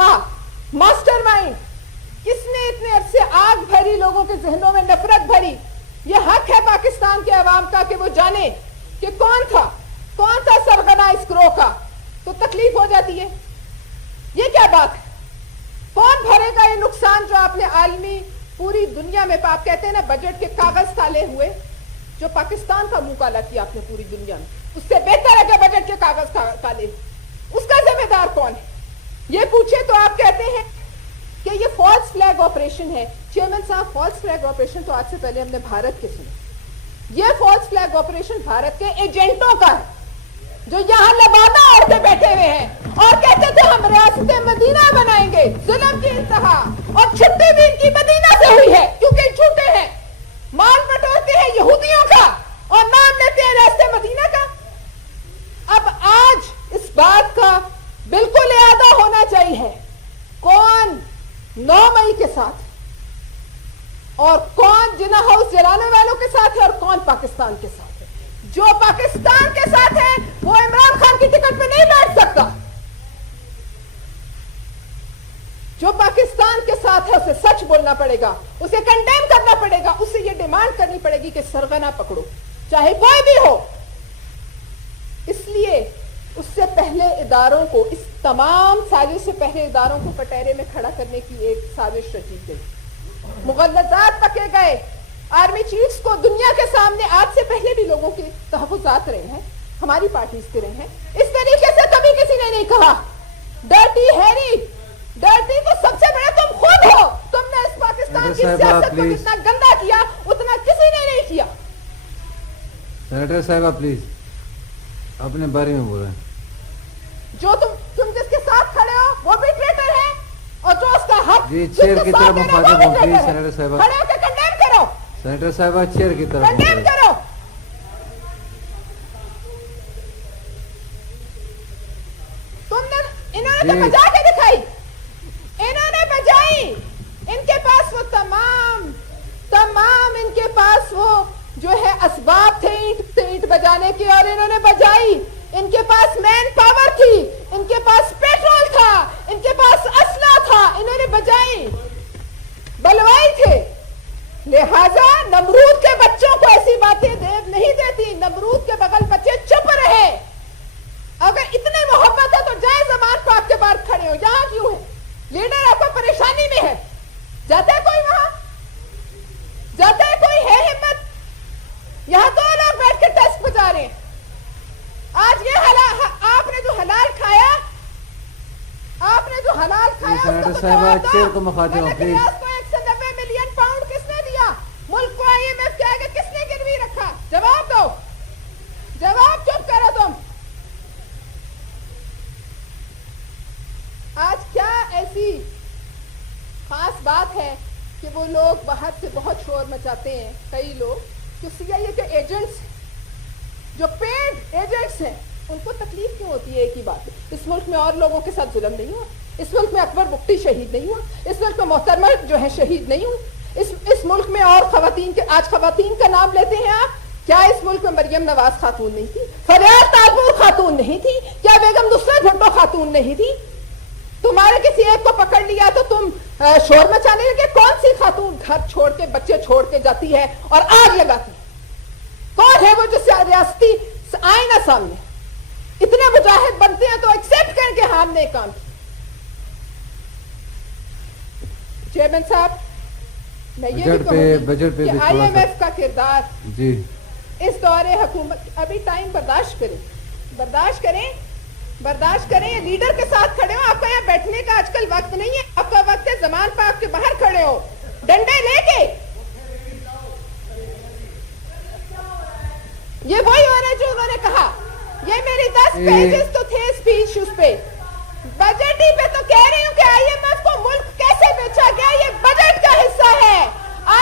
تھا master mind, किसने इतने अरसे आग भरी लोगों के जहनों में नफरत भरी. ये हक है पाकिस्तान के अवाम का कि वो जाने कि कौन था सरगना इस ग्रोह का. तो तकलीफ हो जाती है. ये क्या बात है? कौन भरेगा ये नुकसान जो आपने आलमी पूरी दुनिया में, आप कहते हैं ना बजट के कागज काले हुए, जो पाकिस्तान का मुंह काला किया आपने पूरी दुनिया में, उससे बेहतर है कि बजट के कागज काले. उसका जिम्मेदार कौन है ये पूछे तो आप कहते हैं कि ये फॉल्स फ्लैग ऑपरेशन है. चेयरमैन साहब, फॉल्स फ्लैग ऑपरेशन तो आज से पहले हमने भारत के सुने. ये फॉल्स फ्लैग ऑपरेशन भारत के एजेंटों का है जो यहां लबादा ओढ़ के बैठे हुए हैं और कहते थे हम रियासत मदीना बनाएंगे. जुल्म की इंतहा, और छुट्टी भी इनकी मदीना से हुई है क्योंकि छूटे हैं, माल बटोरते हैं यहूदियों का और नाम लेते हैं रियासत मदीना का. अब आज इस बात का बिल्कुल इरादा होना चाहिए कौन 9 मई के साथ और कौन जिन्ना हाउस जलाने वालों के साथ है और कौन पाकिस्तान के साथ है. जो पाकिस्तान के साथ है वो इमरान खान की टिकट पे नहीं बैठ सकता. जो पाकिस्तान के साथ है उसे सच बोलना पड़ेगा, उसे कंडेम करना पड़ेगा, उससे ये डिमांड करनी पड़ेगी कि सरगना पकड़ो चाहे कोई भी हो. इसलिए उससे पहले इदारों को, इस तमाम साजिश से पहले इदारों को कटहरे में खड़ा करने की एक साजिश रची गई. मुगल्लजात पके गए. आर्मी चीफ्स को दुनिया के सामने आज से पहले भी लोगों के तहफ़्फ़ुज़ात रहे हैं, हमारी पार्टीज के रहे हैं. इस तरीके से कभी किसी ने नहीं कहा डर्टी हैरी. डर्टी तो सबसे बड़ा तुम खुद हो. तुमने इस पाकिस्तान की सियासत को जितना गंदा किया उतना किसी ने नहीं किया. सेनेटर साहिबा प्लीज अपने बारे में बोलें. जो तुम जिसके साथ खड़े हो वो भी ट्रेटर है और जो उसका हक जी चेयर की तरफ मुखातिब हो प्लीज. सेनेटर साहिबा खड़े होकर कंडेम करो. सेनेटर साहिबा चेयर की तरफ कंडेम करो. तुमने, इन्होंने तो बजा के दिखाई, इन्होंने बजाई. इनके पास वो तमाम इनके पास वो जो है असबाब थे ईंट बजाने के और इन्होंने बजाई. इनके पास मैन पावर थी, इनके पास पेट्रोल था, इनके पास असला था, इन्होंने बजाई, बलवाई थे. लिहाजा नमरूद के बच्चों को ऐसी बातें देव नहीं देती. नमरूद के बगल बच्चे चुप रहे. अगर इतने मोहब्बत है तो जाए जमान को आपके बाहर खड़े हो. यहां क्यों है? लीडर आपको परेशानी में है. जाता है कोई वहां? जाता है कोई? है हिम्मत? यहां 2 लोग बैठ के टेस्ट बजा रहे हैं. आज ये आपने जो हलाल खाया चेयर को मुखातिब हो प्लीज. 190 मिलियन पाउंड किसने दिया? मुल्क को IMF के आगे किसने गिरवी रखा? जवाब दो. जवाब, चुप करो तुम. आज क्या ऐसी खास बात है कि वो लोग बाहर से बहुत शोर मचाते हैं, कई लोग जो CIA के एजेंट्स, जो पेड एजेंट्स हैं, उनको तकलीफ क्यों होती है? एक ही बात है, इस मुल्क में और लोगों के साथ जुल्म नहीं हुआ. इस मुल्क में अकबर बुख्ती शहीद नहीं हुआ. इस मुल्क में मोहतरमा जो है शहीद नहीं हुई. इस मुल्क में और खवातीन के, आज खवातीन का नाम लेते हैं आप, क्या इस मुल्क में मरियम नवाज खातून नहीं थी? फरियाद ताजपुर खातून नहीं थी? क्या बेगम नुसरत भुट्टो खातून नहीं थी? तुम्हारे किसी एक को पकड़ लिया तो तुम शोर मचाने लगे. कौन सी खातून घर छोड़ के, बच्चे छोड़ के जाती है और आग लगाती? कौन है वो जो रियासती आए ना सामने? इतने मुजाहिद बनते हैं तो एक्सेप्ट करें कि हमने काम किया. चेयरमैन साहब, मैं ये भी कहूंगी कि IMF का किरदार जी इस दौरे हुकूमत, अभी टाइम बर्दाश्त करें. ये लीडर के साथ खड़े हो. आपका यहाँ बैठने का आजकल वक्त नहीं है. आपका वक्त है जमान पाक के बाहर खड़े हो डंडे लेके. ये वही हो रहा है जो उन्होंने कहा. ये मेरी 10 पेजेस तो थे स्पीच उस पे, बजट ही पे तो कह रही हूँ कि IMF को मुल्क कैसे बेचा गया, ये बजट का हिस्सा है.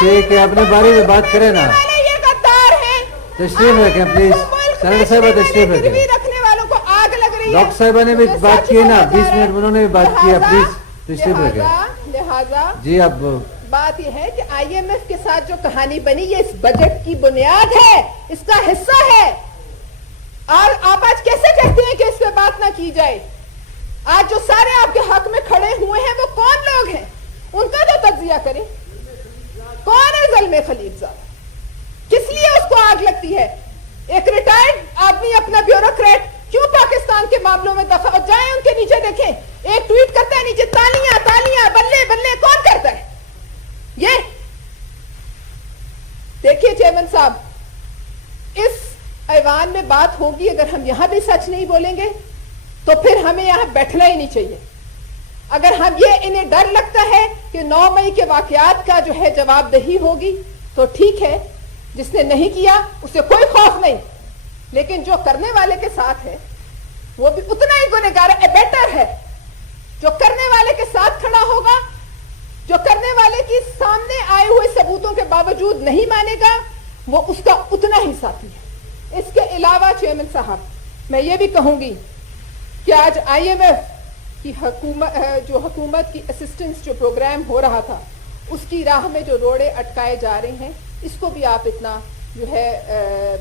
ठीक है, अपने बारे में बात करें ना. ये गद्दार हैं. तशरीफ रखें प्लीज. सेनेटर साहिबा तशरीफ रखें. रखने वालों को आग लग रही है. डॉक्टर साहिबा ने भी बात की है ना, 20 मिनट उन्होंने भी बात की है. प्लीज तशरीफ रखें. लिहाजा जी अब बात यह है कि IMF के साथ जो कहानी बनी ये इस बजट की बुनियाद है, इसका हिस्सा है. और आप आज कैसे कहते हैं कि इस पे बात ना की जाए? आज जो सारे आपके हक में खड़े हुए करे? कौन है ज़ल्मे खलीलज़ादा? किस लिए उसको आग लगती है? एक रिटायर्ड आदमी अपना ब्यूरोक्रेट क्यों पाकिस्तान के मामलों में दफा, और जाएं उनके नीचे देखें, एक ट्वीट करता है नीचे तालियां तालियां बल्ले बल्ले, कौन करता है ये? देखिए चेयरमैन साहब, इस ऐवान में बात होगी, अगर हम यहां भी सच नहीं बोलेंगे तो फिर हमें यहां बैठना ही नहीं चाहिए। अगर हम ये इन्हें डर लगता है कि 9 मई के वाकयात का जो है जवाबदेही होगी तो ठीक है, जिसने नहीं किया उसे कोई खौफ नहीं, लेकिन जो करने वाले के साथ है वो भी उतना ही गुनहगार है, बेटर है। जो करने वाले के साथ खड़ा होगा, जो करने वाले की सामने आए हुए सबूतों के बावजूद नहीं मानेगा, वो उसका उतना ही साथी है। इसके अलावा चेयरमैन साहब, मैं ये भी कहूंगी कि आज IMF की हुकूमत की असिस्टेंस जो प्रोग्राम हो रहा था, उसकी राह में जो रोड़े अटकाए जा रहे हैं, इसको भी आप इतना जो है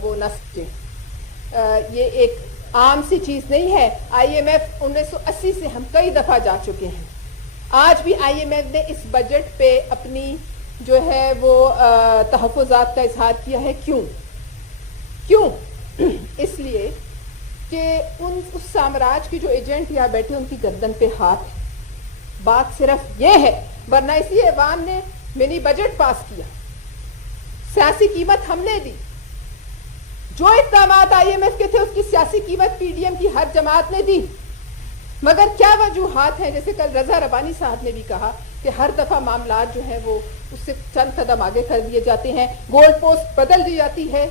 वो न समझें। ये एक आम सी चीज नहीं है। IMF 1980 से हम कई दफा जा चुके हैं। आज भी IMF ने इस बजट पे अपनी जो है वो तहफ़्फ़ुज़ात का इजहार किया है। क्यों? इसलिए कि उस साम्राज्य के जो एजेंट यहाँ बैठे उनकी गर्दन पे हाथ है। बात सिर्फ ये है, वरना इसी ऐवान ने मिनी बजट पास किया, सियासी कीमत हमने दी। जो इक़दामात IMF के थे उसकी सियासी कीमत PDM की हर जमात ने दी। मगर क्या वजूहात हैं, जैसे कल रजा रबानी साहब ने भी कहा कि हर दफा मामला जो है वो उससे चंद कदम आगे कर दिए जाते हैं, गोल्ड पोस्ट बदल दी जाती है।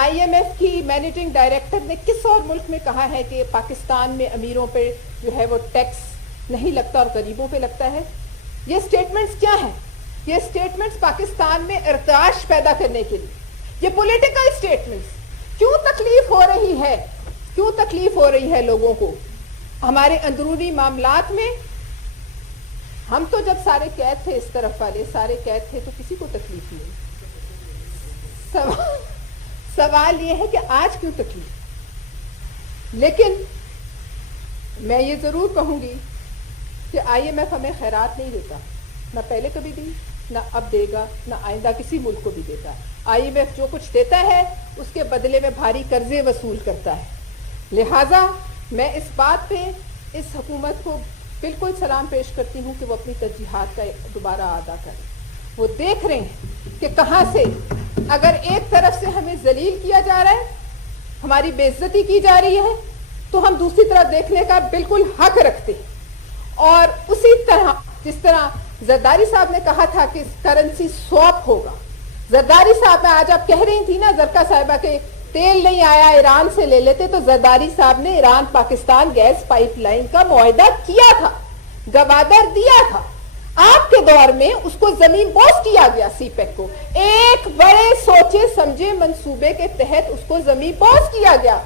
IMF की मैनेजिंग डायरेक्टर ने किस और मुल्क में कहा है कि पाकिस्तान में अमीरों पे जो है वो टैक्स नहीं लगता और गरीबों पे लगता है? ये स्टेटमेंट्स क्या हैं? ये स्टेटमेंट्स पाकिस्तान में इर्ताश पैदा करने के लिए, ये पॉलिटिकल स्टेटमेंट्स। क्यों तकलीफ हो रही है? क्यों तकलीफ हो रही है लोगों को हमारे अंदरूनी मामलात में? हम तो जब सारे कैद थे, इस तरफ वाले सारे कैद थे, तो किसी को तकलीफ नहीं। सवाल ये है कि आज क्यों तकलीफ? लेकिन मैं ये जरूर कहूंगी कि IMF हमें खैरात नहीं देता, ना पहले कभी दी, ना अब देगा, ना आइंदा किसी मुल्क को भी देता। IMF जो कुछ देता है उसके बदले में भारी कर्जे वसूल करता है। लिहाजा मैं इस बात पे इस हुकूमत को बिल्कुल सलाम पेश करती हूँ कि वो अपनी तरजीहात का दोबारा अदा करें। वो देख रहे हैं कि कहाँ से, अगर एक तरफ से हमें जलील किया जा रहा है, हमारी बेइज्जती की जा रही है, तो हम दूसरी तरफ देखने का बिल्कुल हक रखते हैं। और उसी तरह जिस तरह जरदारी साहब ने कहा था कि करेंसी स्वैप होगा, जरदारी साहब में आज आप कह रही थी ना जरका साहिबा के तेल नहीं आया ईरान से ले लेते, तो जरदारी साहब ने ईरान पाकिस्तान गैस पाइपलाइन का मुआहदा किया था, गवादर दिया था। आपके दौर में उसको जमीन बोझ किया गया, सीपेक को एक बड़े सोचे समझे मंसूबे के तहत उसको जमीन बोझ किया गया।